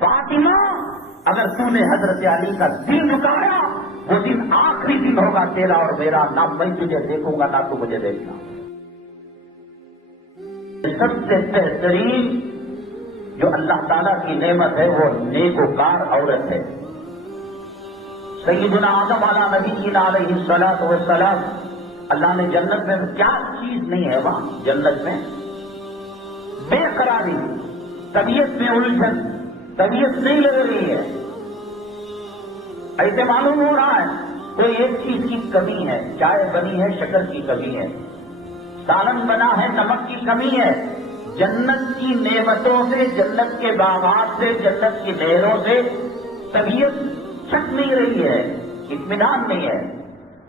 فاطمہ اگر تو نے حضرت علی کا دل دکھایا وہ دن آخری دن ہوگا تیرا اور میرا، نہ میں تجھے دیکھوں گا نہ تو مجھے دیکھنا۔ سب سے بہترین جو اللہ تعالیٰ کی نعمت ہے وہ نیکوکار عورت ہے۔ سیدنا آدم علیہ نبینا علیہ الصلوۃ والسلام، اللہ نے جنت میں کیا چیز نہیں ہے وہاں جنت میں؟ بے قراری، طبیعت میں الجھن، طبیعت نہیں لگ رہی ہے، ایسے معلوم ہو رہا ہے کوئی ایک چیز کی کمی ہے، چائے بنی ہے شکر کی کمی ہے، سالن بنا ہے نمک کی کمی ہے۔ جنت کی نعمتوں سے، جنت کے باغات سے، جنت کی نہروں سے طبیعت چھٹ نہیں رہی ہے، اطمینان نہیں ہے۔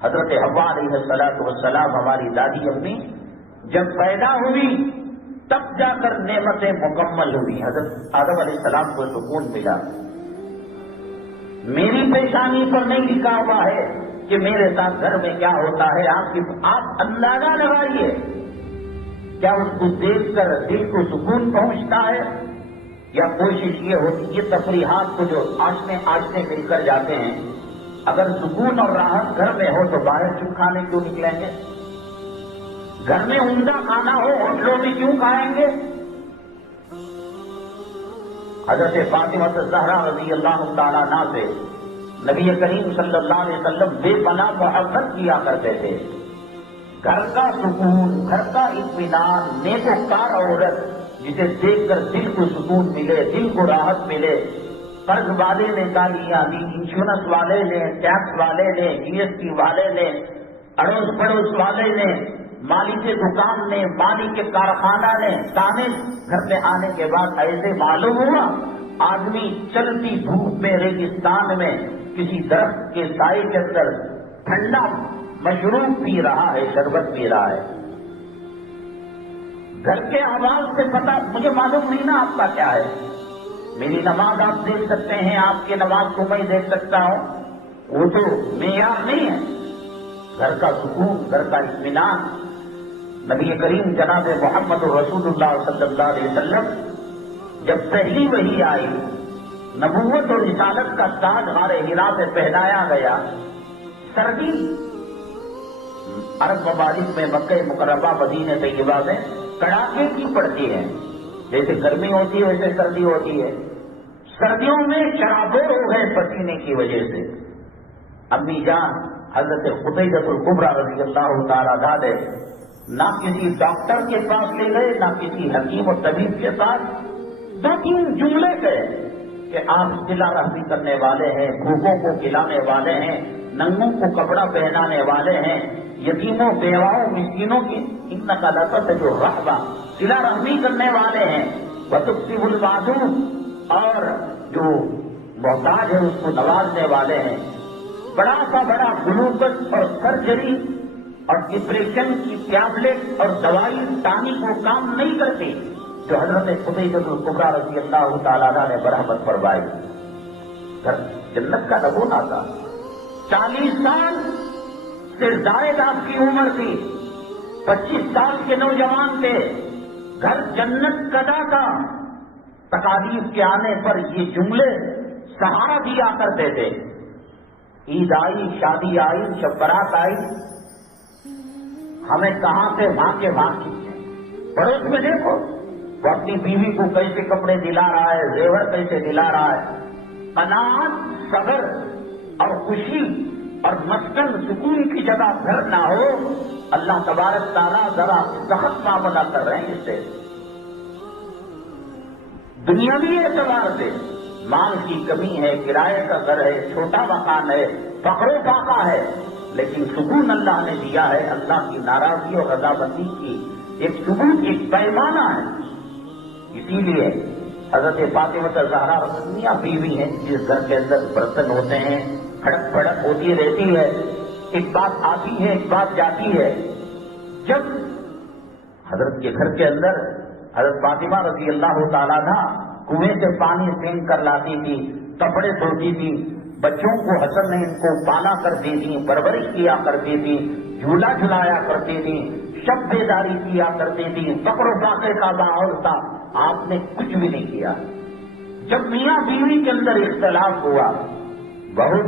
حضرت حوا علیہ الصلوۃ والسلام ہماری دادی امی جب پیدا ہوئی تب جا کر نعمتیں مکمل ہوئی، حضرت آدم علیہ السلام کو سکون ملا۔ میری پیشانی پر نہیں لکھا ہوا ہے کہ میرے ساتھ گھر میں کیا ہوتا ہے، آپ اندازہ لگائیے کیا اس کو دیکھ کر دل کو سکون پہنچتا ہے، یا کوشش یہ ہوتی یہ تفریحات کو جو آشنے مل کر جاتے ہیں، اگر سکون اور راحت گھر میں ہو تو باہر کیوں کھانے کیوں نکلیں گے؟ گھر میں عمدہ کھانا ہو ہوٹلوں میں کیوں کھائیں گے؟ حضرت فاطمہ الزہرا رضی اللہ تعالیٰ عنہا سے نبی کریم صلی اللہ علیہ وسلم بے پناہ محبت کیا کرتے تھے۔ گھر کا سکون، گھر کا اطمینان، نیکوکار عورت جسے دیکھ کر دل کو سکون ملے، دل کو راحت ملے۔ قرض والے نے گالیاں دی، انشورنس والے نے، ٹیکس والے نے، جی ایس ٹی والے نے، اڑوس پڑوس والے نے، مالک دکان نے، مالک کارخانہ نے، تانے گھر میں آنے کے بعد ایسے معلوم ہوا آدمی چلتی دھوپ میں ریگستان میں کسی درخت کے سائے کے اندر ٹھنڈا مشروب پی رہا ہے، شربت پی رہا ہے۔ گھر کے آواز سے پتا مجھے معلوم نہیں نا آپ کا کیا ہے، میری نماز آپ دیکھ سکتے ہیں، آپ کی نماز کو میں دیکھ سکتا ہوں، وہ تو معیار نہیں ہے۔ گھر کا سکون، گھر کا اطمینان۔ نبی کریم جناب محمد رسول اللہ صلی اللہ علیہ وسلم جب پہلی وحی آئی، نبوت اور رسالت کا تاج غار حرا سے پہنایا گیا، سردی عرب ممالک میں مکہ مکرمہ مدینہ طیبہ میں کڑاکے کی پڑتی ہے، جیسے گرمی ہوتی ہے ویسے سردی ہوتی ہے۔ سردیوں میں شرابور ہو گئے پسینے کی وجہ سے۔ امی جان حضرت خدیجہ الکبریٰ رضی اللہ تعالیٰ عنہا نہ کسی ڈاکٹر کے پاس لے گئے، نہ کسی حکیم و طبیب کے پاس، 2-3 جملے گئے کہ آپ صلہ رحمی کرنے والے ہیں، بھوکوں کو کھلانے والے ہیں، ننگوں کو کپڑا پہنانے والے ہیں، یتیموں بیواؤں مسکینوں کی انک لتسل الرحمہ، صلہ رحمی کرنے والے ہیں، وتکسب المعدوم، اور جو محتاج ہے اس کو نوازنے والے ہیں۔ بڑا سا بڑا گلوکوز اور سرجری اور ڈپریشن کی ٹیبلٹ اور دوائی ٹانک کو کام نہیں کرتی جو حضرت خدیجہ الکبریٰ رضی اللہ تعالیٰ عنہا نے برحمت فرمائی۔ جنت کا نمونہ تھا۔ 40 سال سے زائد آپ کی عمر تھی، 25 سال کے نوجوان تھے، گھر جنت کدا تھا۔ تکالیف کے آنے پر یہ جملے سہارا دیا کرتے تھے۔ عید آئی، شادی آئی، شب برات آئی، ہمیں کہاں سے ماں کے پڑوس میں دیکھو وہ اپنی بیوی کو کیسے کپڑے دلا رہا ہے، زیور کیسے دلا رہا ہے۔ قناعت، صبر اور خوشی اور مسکن سکون کی جگہ گھر نہ ہو، اللہ تبارک تعالیٰ ذرا سخت معاملہ کر رہے ہیں اس سے۔ دنیاوی اعتبار سے مال کی کمی ہے، کرائے کا گھر ہے، چھوٹا مکان ہے، فقر و فاقہ ہے، لیکن سکون اللہ نے دیا ہے۔ اللہ کی ناراضی اور رضامندی کی ایک ثبوت، ایک پیمانہ ہے۔ اسی لیے حضرت فاطمہ الزہرا میاں بیوی ہیں جس گھر کے اندر برتن ہوتے ہیں، کھڑک پھڑک ہوتی رہتی ہے، ایک بات آتی ہے ایک بات جاتی ہے۔ جب حضرت کے گھر کے اندر حضرت فاطمہ رضی اللہ تعالیٰ عنہا کنویں سے پانی پھینک کر لاتی تھی، کپڑے دھوتی تھی، بچوں کو حسن نے ان کو پالا کرتی تھی، پرورش کیا کرتی تھی، جھولا جھلایا کرتی تھی، شب بیداری کیا کرتی تھی، فقر و فاقے کا ماحول تھا، آپ نے کچھ بھی نہیں کیا۔ جب میاں بیوی کے اندر اختلاف ہوا، بہت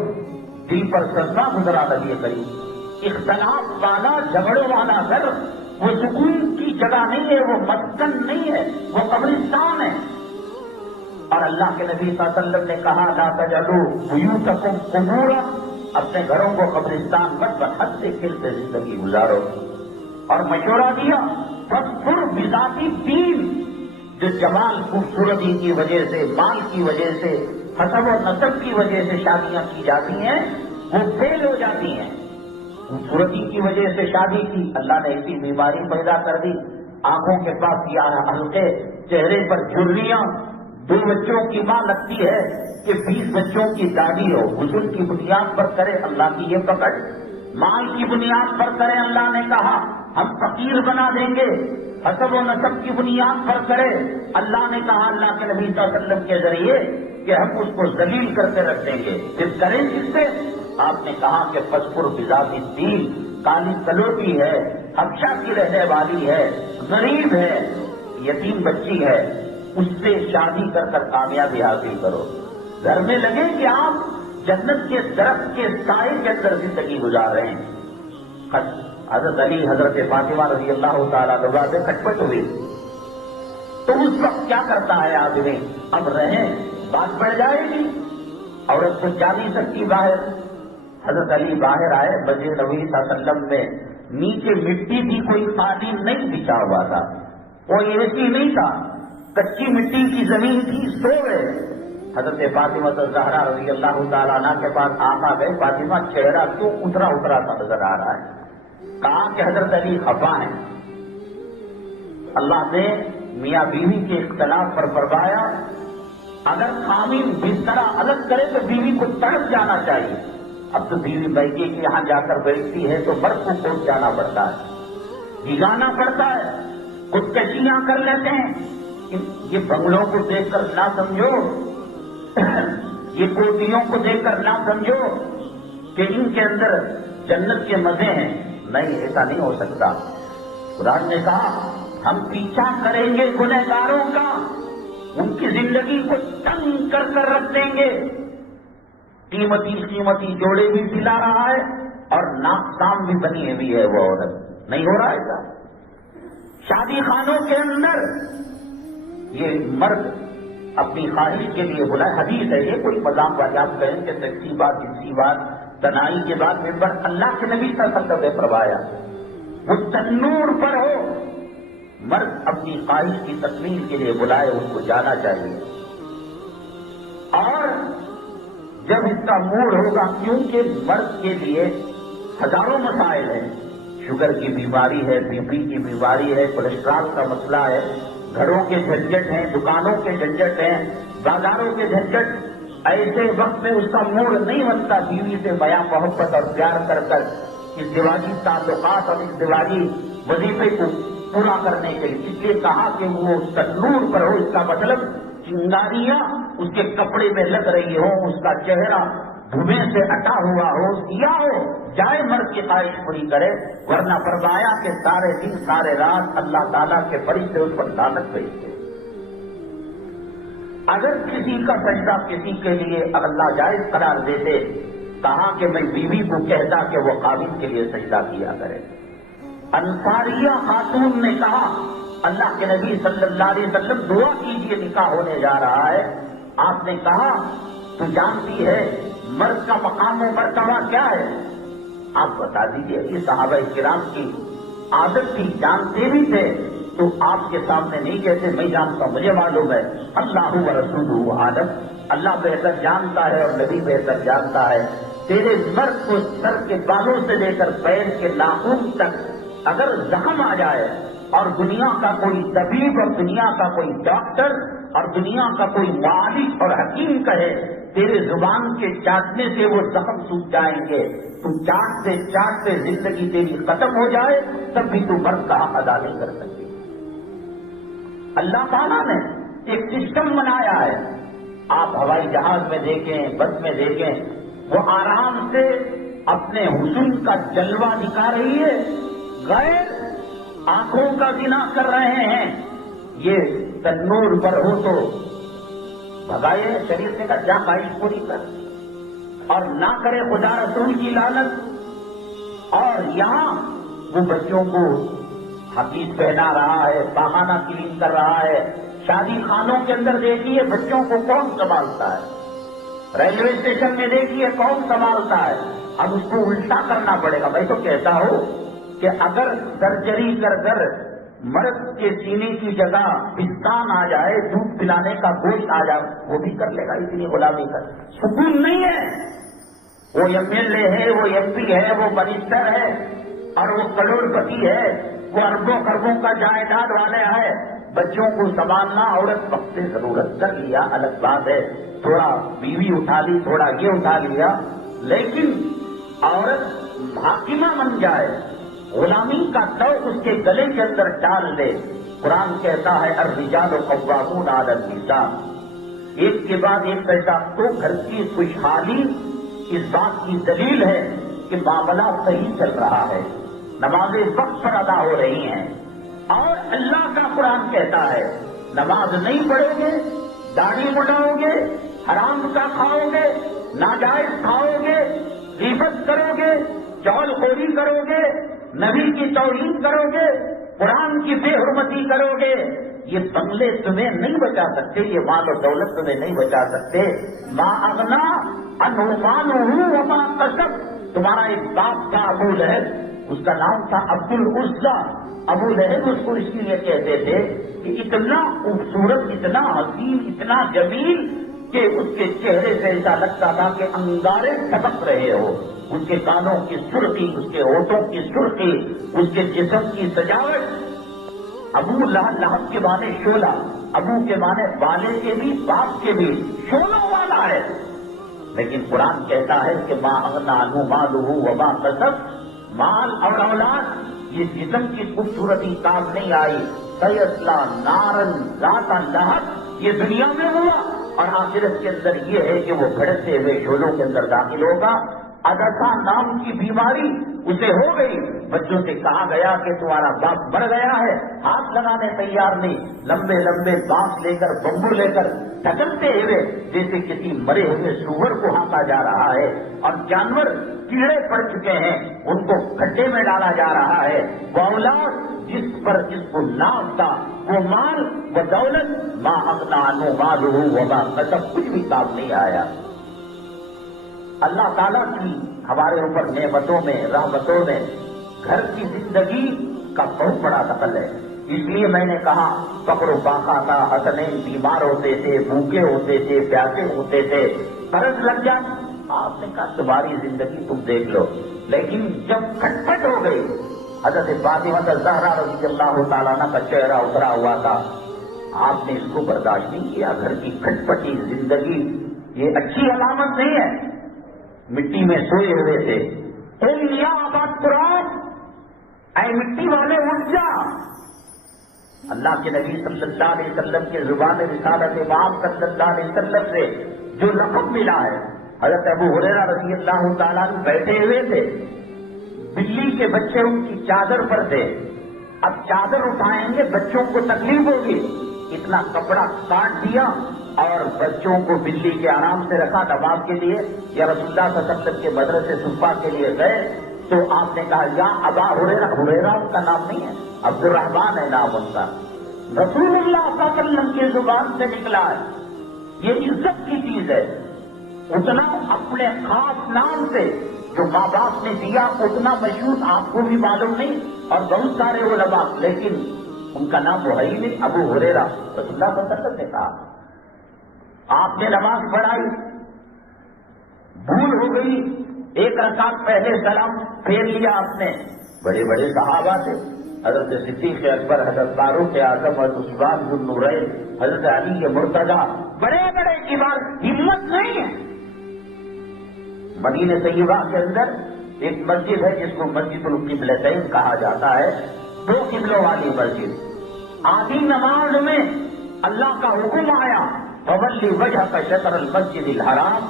دل پر صدمہ گزرا نبی کریم۔ اختلاف والا، جھگڑوں والا گھر وہ سکون کی جگہ نہیں ہے، وہ مسکن نہیں ہے، وہ قبرستان ہے۔ اور اللہ کے نبی صلی اللہ علیہ وسلم نے کہا لا تجعلوا بیوتکم قبورا، اپنے گھروں کو قبرستان مت بن، ہنستے کھیلتے زندگی گزارو۔ اور مشورہ دیا فاظفر بذات الدین، جو جمال خوبصورتی کی وجہ سے، مال کی وجہ سے، حسب و نسب کی وجہ سے شادیاں کی جاتی ہیں وہ فیل ہو جاتی ہیں۔ خوبصورتی کی وجہ سے شادی کی، اللہ نے ایسی بیماری پیدا کر دی، آنکھوں کے پاس سیاہ حلقے، چہرے پر جھریاں، 2 بچوں کی ماں لگتی ہے کہ 20 بچوں کی دادی ہو۔ حسن کی بنیاد پر کرے اللہ کی یہ پکڑ، مال کی بنیاد پر کرے اللہ نے کہا ہم فقیر بنا دیں گے، حسب و نسب کی بنیاد پر کرے اللہ نے کہا اللہ کے نبی صلی اللہ علیہ وسلم کے ذریعے کہ ہم اس کو ذلیل کر کے رکھ دیں گے، پھر کریں جس سے آپ نے کہا کہ فاظفر بذات الدین، کالی کلوٹی ہے، حبشہ کی رہنے والی ہے، غریب ہے، یتیم بچی ہے، اس سے شادی کر کر کامیابی حاصل کرو۔ گھر میں لگے کہ آپ جنت کے درخت کے سائے کے اندر زندگی گزار رہے ہیں۔ حضرت علی حضرت فاطمہ رضی اللہ تعالیٰ عنہ سے کھٹپٹ ہوئی تو اس وقت کیا کرتا ہے آدمی؟ اب رہیں بات بڑھ جائے گی، عورت تو جا نہیں سکتی باہر۔ حضرت علی باہر آئے، مسجد نبوی صلی اللہ علیہ وسلم میں نیچے مٹی تھی، کوئی قالین نہیں بچھا ہوا تھا، کوئی اے سی نہیں تھا، کچی مٹی کی زمین تھی، سو گئے۔ حضرت فاطمہ الزہرا رضی اللہ تعالیٰ عنہ کے پاس آقا گئے، فاطمہ چہرہ کیوں اترا اترا سا نظر آ رہا ہے؟ کہا کہ حضرت علی خفا ہیں۔ اللہ نے میاں بیوی کے اختلاف پر فرمایا اگر خامین بسترا الگ کرے تو بیوی کو تڑپ جانا چاہیے۔ اب تو بیوی بیٹے کے یہاں جا کر بیٹھتی ہے تو مرد کو کھود جانا پڑتا ہے، بھگانا پڑتا ہے، خودکشیاں کر لیتے ہیں۔ یہ بنگلوں کو دیکھ کر نہ سمجھو، یہ کوٹیوں کو دیکھ کر نہ سمجھو کہ ان کے اندر جنت کے مزے ہیں، نہیں، ایسا نہیں ہو سکتا۔ قرآن نے کہا ہم پیچھا کریں گے گنہگاروں کا، ان کی زندگی کو تنگ کر کر رکھ دیں گے، قیمتی جوڑے بھی دلا رہا ہے اور ناکام بھی بنی ہوئی ہے وہ عورت، نہیں ہو رہا ایسا۔ شادی خانوں کے اندر یہ مرد اپنی خواہش کے لیے بلائے، حدیث ہے یہ، کوئی مذاق والی آپ کہیں کہ سیکسی بات جنسی بات تنائی کے بعد ممبر اللہ کے نبی صلی اللہ علیہ وسلم نے فرمایا وہ تنور پر ہو، مرد اپنی خواہش کی تکمیل کے لیے بلائے، اس کو جانا چاہیے۔ اور جب اس کا موڈ ہوگا، کیونکہ مرد کے لیے ہزاروں مسائل ہیں، شوگر کی بیماری ہے، بی پی کی بیماری ہے، کولیسٹرول کا مسئلہ ہے، گھروں کے جھنجٹ ہیں، دکانوں کے جھنجٹ ہیں، بازاروں کے جھنجٹ، ایسے وقت میں اس کا موڈ نہیں بنتا بیوی سے بیاں محبت اور پیار کر کر ازدواجی تعلقات اور ازدواجی وظیفے کو پورا کرنے کے لیے، اس لیے کہا کہ وہ تنور پر ہو، اس کا مطلب چنگاریاں اس کے کپڑے میں لگ رہی ہو، اس کا چہرہ دھویں سے اٹا ہوا ہو، سیاہ ہو، جائے مرد کی خواہش پوری کرے، ورنہ فرمایا کہ سارے دن سارے رات اللہ تعالیٰ کے فرشتے اس پر لعنت بھیجتے۔ اگر کسی کا سجدہ کسی کے لیے اللہ جائز قرار دیتے، کہا کہ میں بیوی کو کہتا کہ وہ قابل کے لیے سجدہ کیا کرے۔ انصاریہ خاتون نے کہا اللہ کے نبی صلی اللہ علیہ وسلم دعا کیجیے، نکاح ہونے جا رہا ہے۔ آپ نے کہا تو جانتی ہے مرد کا مقام و مرتبہ کیا ہے؟ آپ بتا دیجیے۔ یہ صحابہ کرام کی عادت تھی، جانتے بھی تھے تو آپ کے سامنے نہیں کہتے میں جانتا ہوں، مجھے معلوم ہے، اللہ و رسولہ عالم، اللہ بہتر جانتا ہے اور نبی بہتر جانتا ہے۔ تیرے مرد کو سر کے بالوں سے لے کر پیر کے ناخن تک اگر زخم آ جائے اور دنیا کا کوئی طبیب اور دنیا کا کوئی ڈاکٹر اور دنیا کا کوئی معالج اور حکیم کہے تیرے زبان کے چاٹنے سے وہ زخم سوکھ جائیں گے، تو چاٹتے چاٹتے زندگی تیری ختم ہو جائے تب بھی تو مرد کا حق ادا نہیں کر سکتی۔ اللہ تعالیٰ نے ایک سسٹم بنایا ہے، آپ ہوائی جہاز میں دیکھیں، بس میں دیکھیں، وہ آرام سے اپنے حسن کا جلوہ دکھا رہی ہے، غیر آنکھوں کا زنا کر رہے ہیں۔ یہ تنور پر ہو تو بھگائے شریعت نے کہا جا خواہش پوری کر، اور نہ کرے خدا رسول کی لعنت۔ اور یہاں وہ بچوں کو حقیق پہنا رہا ہے، پاخانہ کلین کر رہا ہے۔ شادی خانوں کے اندر دیکھیے بچوں کو کون سنبھالتا ہے، ریلوے اسٹیشن میں دیکھیے کون سنبھالتا ہے۔ اب اس کو الٹا کرنا پڑے گا۔ میں تو کہتا ہوں کہ اگر سرجری کر مرد کے سینے کی جگہ پستان آ جائے، دودھ پلانے کا گوشت آ جائے، وہ بھی کر لے گا، اتنی غلامی کر۔ سکون نہیں ہے، وہ MLA ہے، وہ MP ہے، وہ منسٹر ہے، اور وہ کروڑ پتی ہے، وہ اربوں خربوں کا جائیداد والا ہے۔ بچوں کو سنبھالنا عورت وقت سے ضرورت کر لیا الگ بات ہے، تھوڑا بیوی اٹھا لی، تھوڑا یہ اٹھا لیا، لیکن عورت حاکمہ بن جائے، غلامی کا توق اس کے گلے کے اندر ڈال دے۔ قرآن کہتا ہے الرجال قوامون علی النساء، ایک کے بعد ایک پیسہ۔ تو گھر کی خوشحالی اس بات کی دلیل ہے کہ معاملہ صحیح چل رہا ہے، نمازیں وقت پر ادا ہو رہی ہیں۔ اور اللہ کا قرآن کہتا ہے نماز نہیں پڑھو گے، داڑھی مڈاؤ گے، حرام کا کھاؤ گے، ناجائز کھاؤ گے، غیبت کرو گے، چغل خوری کرو گے، نبی کی توہین کرو گے، قرآن کی بے حرمتی کرو گے، یہ بنگلے تمہیں نہیں بچا سکتے، یہ مال و دولت تمہیں نہیں بچا سکتے۔ ما اغنا عنہ مالہ وما کسب۔ تمہارا ایک باپ تھا ابو لہب، اس کا نام تھا عبد العزیٰ۔ ابو لہب اس کو اس لیے کہتے تھے کہ اتنا خوبصورت، اتنا حسین، اتنا جمیل کہ اس کے چہرے سے ایسا لگتا تھا کہ انگارے ٹپک رہے ہو۔ اس کے کانوں کی سرخی، اس کے ہونٹوں کی سرخی، اس کے جسم کی سجاوٹ۔ ابو لہب کے معنی شولہ، ابو کے معنی والے کے بھی، باپ کے بھی، شولوں والا ہے۔ لیکن قرآن کہتا ہے کہ ما اغنی عنہ مالہ وما کسب، مال اور اولاد یہ جسم کی خوبصورتی کام نہیں آئی۔ سیصلی نارا ذات لہب یہ دنیا میں ہوا، اور آخرت کے اندر یہ ہے کہ وہ بھڑکتے ہوئے شعلوں کے اندر داخل ہوگا۔ عدسہ نام کی بیماری اسے ہو گئی، بچوں سے کہا گیا کہ تمہارا باپ مر گیا ہے، ہاتھ لگانے تیار نہیں، لمبے لمبے بانس لے کر، بمبو لے کر ڈھکلتے ہوئے جیسے کسی مرے ہوئے سور کو ہانکا جا رہا ہے، اور جانور کیڑے پڑ چکے ہیں ان کو کھڈے میں ڈالا جا رہا ہے۔ وہ اولاد جس پر جس کو نام تھا، وہ مال وہ دولت، ما اغنی عنہ مالہ وما کسب، کچھ بھی کام نہیں آیا۔ اللہ تعالیٰ کی ہمارے اوپر نعمتوں میں، رحمتوں میں گھر کی زندگی کا بہت بڑا دخل ہے۔ اس لیے میں نے کہا فقر و فاقہ تھا، حسنین بیمار ہوتے تھے، بھوکے ہوتے تھے، پیاسے ہوتے تھے، قرض لگ جاتا۔ آپ نے کہا تمہاری زندگی تم دیکھ لو، لیکن جب کھٹپٹ ہو گئی، حضرت فاطمہ الزہرا رضی اللہ تعالیٰ عنہ کا چہرہ اترا ہوا تھا، آپ نے اس کو برداشت نہیں کیا۔ گھر کی کھٹپٹی زندگی یہ اچھی علامت نہیں ہے۔ مٹی میں سوئے ہوئے تھے، قل یا ابا تراب، اے مٹی والے اٹھ جا۔ اللہ کے نبی صلی اللہ علیہ وسلم کے زبان رسالت امام صلی اللہ علیہ وسلم سے جو لقب ملا ہے، حضرت ابو ہریرہ رضی اللہ تعالیٰ عنہ بیٹھے ہوئے تھے، بلی کے بچے ان کی چادر پر تھے، اب چادر اٹھائیں گے بچوں کو تکلیف ہوگی، اتنا کپڑا کاٹ دیا اور بچوں کو بلی کے آرام سے رکھا نماز کے لیے، یا رسول اللہ صلی اللہ علیہ وسلم کے مدرسے صبح کے لیے گئے تو آپ نے کہا یا ابا ہریرہ، ہریرہ ان کا نام نہیں ہے، عبد الرحمن ہے نام ان کا، رسول اللہ صلی اللہ علیہ وسلم کی زبان سے نکلا ہے، یہ عزت کی چیز ہے۔ اتنا اپنے خاص نام سے جو ماں باپ نے دیا اتنا مشہور آپ کو بھی معلوم نہیں، اور بہت سارے علماء، لیکن ان کا نام وہ ہے ہی نہیں، ابو ہریرہ۔ رسول اللہ صلی اللہ علیہ وسلم نے کہا، آپ نے نماز پڑھائی، بھول ہو گئی، ایک رکعت پہلے سلام پھیر لیا آپ نے، بڑے بڑے صحابہ تھے، حضرت صدیق اکبر، حضرت فاروق اعظم، حضرت عثمان ذو النورین، حضرت علی مرتضیٰ، بڑے بڑے کبار، ہمت نہیں ہے۔ مدینہ طیبہ کے اندر ایک مسجد ہے جس کو مسجد القبلتین کہا جاتا ہے، دو قبلوں والی مسجد۔ آدھی نماز میں اللہ کا حکم آیا، فولی وجہ کا شطر المسجد الحرام،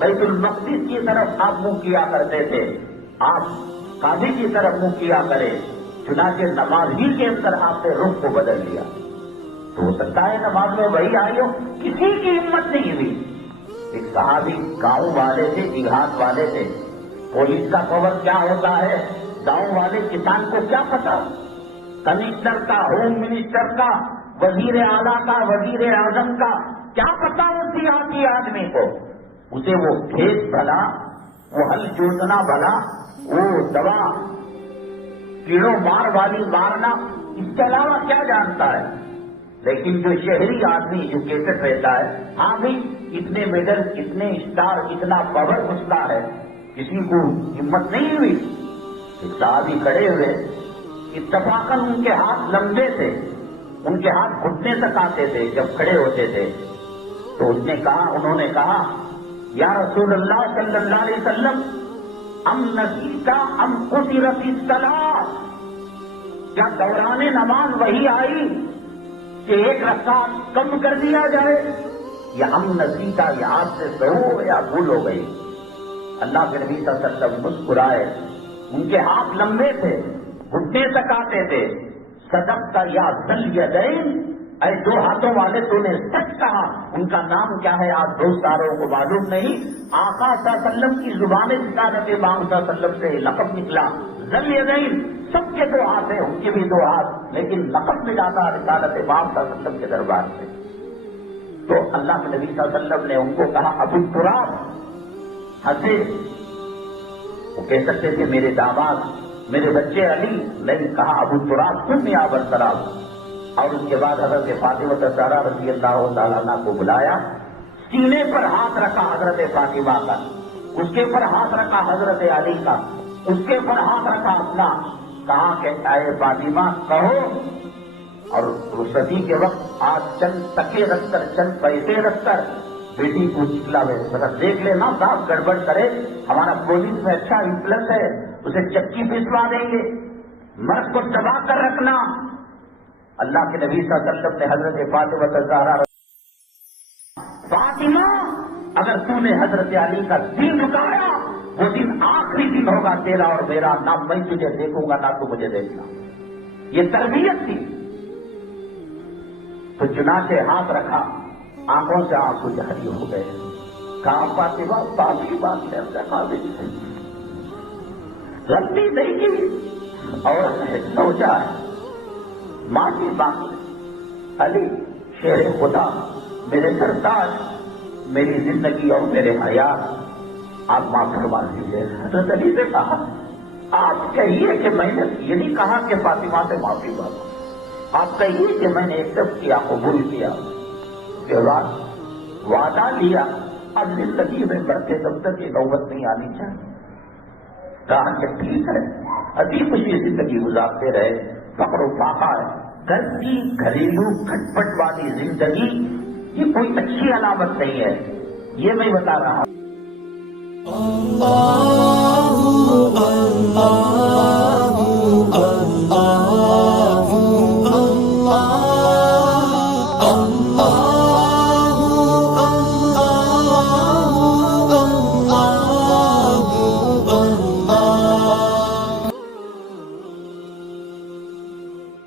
بیت المقدس کی طرف آپ منہ کیا کرتے تھے، آپ کعبے کی طرف منہ کیا کرے، چنانچہ نماز ہی کے اندر آپ نے رخ کو بدل لیا۔ تو ہو سکتا ہے نماز میں وہی آئی ہو، کسی کی ہمت نہیں ہوئی. ایک صحابی گاؤں والے تھے، دیہات والے تھے. پولیس کا پاور کیا ہوتا ہے گاؤں والے کسان کو کیا پتا؟ کمشنر کا، ہوم منسٹر کا، وزیر اعلیٰ کا، وزیر اعظم کا کیا پتا اس دیہاتی آدمی کو؟ اسے وہ کھیت بھلا، وہ ہل جوتنا بھلا، وہ دوا کیڑوں مار والی مارنا، اس کے علاوہ کیا جانتا ہے؟ لیکن جو شہری آدمی ایجوکیٹڈ رہتا ہے، ہاں بھی اتنے میڈل، اتنے اسٹار، اتنا پاور گھستا ہے، کسی کو ہمت نہیں ہوئی. ایک صحابی کھڑے ہوئے، اتفاقاً ان کے ہاتھ لمبے تھے، ان کے ہاتھ گھٹنے تک آتے تھے جب کھڑے ہوتے تھے. تو انہوں نے کہا یا رسول اللہ صلی اللہ علیہ وسلم، ام نسیتا ام قصرت الصلاۃ، کیا دوران نماز وہی آئی کہ ایک رکعت کم کر دیا جائے، یا ام نسیتا یاد سے سہو یا بھول ہو گئی؟ اللہ کے نبی صلی اللہ علیہ وسلم مسکرائے، ان کے ہاتھ لمبے تھے، گھٹنے تک آتے تھے. صدقت یا ذل یدین، اے دو ہاتھوں والے تو نے سچ کہا. ان کا نام کیا ہے آج دوست ساروں کو معلوم نہیں. آقا صلی اللہ علیہ وسلم کی زبان رسالت امام صلی اللہ علیہ وسلم سے لقب نکلا ذل یدین. سب کے دو ہاتھ ہیں، ان کے بھی دو ہاتھ، لیکن لقب ملا تھا رسالت امام صلی اللہ علیہ وسلم کے دربار سے. تو اللہ کے نبی صلی اللہ علیہ وسلم نے ان کو کہا ابو تراب. ہنسے، وہ کہہ سکتے تھے میرے داماد، میرے بچے علی. نہیں، کہا ابو تراب تم یا برطراب. اور اس کے بعد حضرت فاطمہ الزہرا رضی اللہ تعالیٰ عنہ کو بلایا، سینے پر ہاتھ رکھا حضرت فاطمہ کا، اس کے پر ہاتھ رکھا حضرت علی کا، اس کے پر ہاتھ رکھا اپنا. کہا کہ اے فاطمہ کہو. اور رخصتی کے وقت آج چند تکے رکھ کر، چند پیسے رکھ کر بیٹی کو چکلا میں ذرا دیکھ لینا، صاحب گڑبڑ کرے، ہمارا پولیس میں اچھا انفلنس ہے، اسے چکی پھسوا دیں گے، مرد کو دبا کر رکھنا. اللہ کے نبی صلی اللہ علیہ وسلم نے حضرت فاطمہ الزہرا، فاطمہ اگر تو نے حضرت علی کا دل جھکایا، وہ دن آخری دن ہوگا تیرا اور میرا، نہ میں تجھے دیکھوں گا نہ تو مجھے دیکھنا. یہ تربیت تھی. تو چنانچہ ہاتھ رکھا، آنکھوں سے آنسو جاری ہو گئے. کہا فاطمہ بات کی بات ہے، غلطی نہیں کی اور سوچا ہے، ماں کی بات. علی شیر خدا، میرے سرتاج، میری زندگی اور میرے حیات، آپ معاف فرما دیجیے. حضرت علی نے کہا آپ کہیے کہ میں نے یہ نہیں کہا کہ فاطمہ سے معافی مانگو، آپ کہیے کہ میں نے ایکسپٹ کیا، قبول کیا. اس کے بعد وعدہ لیا اب زندگی میں بڑھتے تب تک یہ نوبت نہیں آنی چاہیے. کہا کہ ٹھیک ہے، ابھی خوشی زندگی گزارتے رہے. فقر و فاقہ ہے، گھر کی گھریلو کھٹ پٹ والی زندگی یہ کوئی اچھی علامت نہیں ہے. یہ میں بتا رہا ہوں.